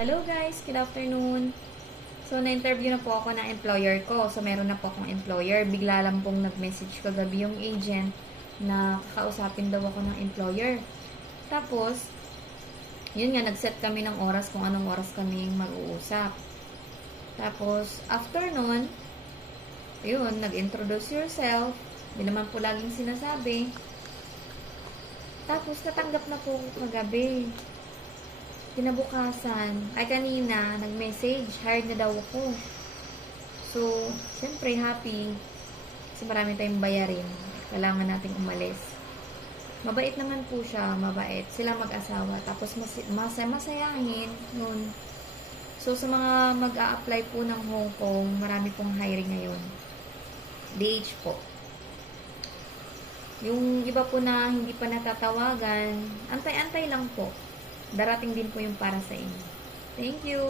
Hello guys, good afternoon. So, na-interview na po ako ng employer ko. So, meron na po akong employer. Bigla lang pong nag-message kagabi yung agent na kakausapin daw ako ng employer. Tapos, yun nga, nag-set kami ng oras kung anong oras kami mag-uusap. Tapos, after nun, yun, nag-introduce yourself. Hindi naman po laging sinasabi. Tapos, natanggap na po kagabi. Kinabukasan, ay kanina, nag-message, hired na daw ako. So, siyempre, happy. Kasi marami tayong bayarin. Kailangan nating umalis. Mabait naman po siya, mabait. Sila mag-asawa. Tapos, mas, mas, masayahin. Yun. So, sa mga mag apply po ng Hong Kong, marami pong hiring ngayon. DH po. Yung iba po na hindi pa natatawagan, antay-antay lang po. Darating din po yung para sa inyo. Thank you!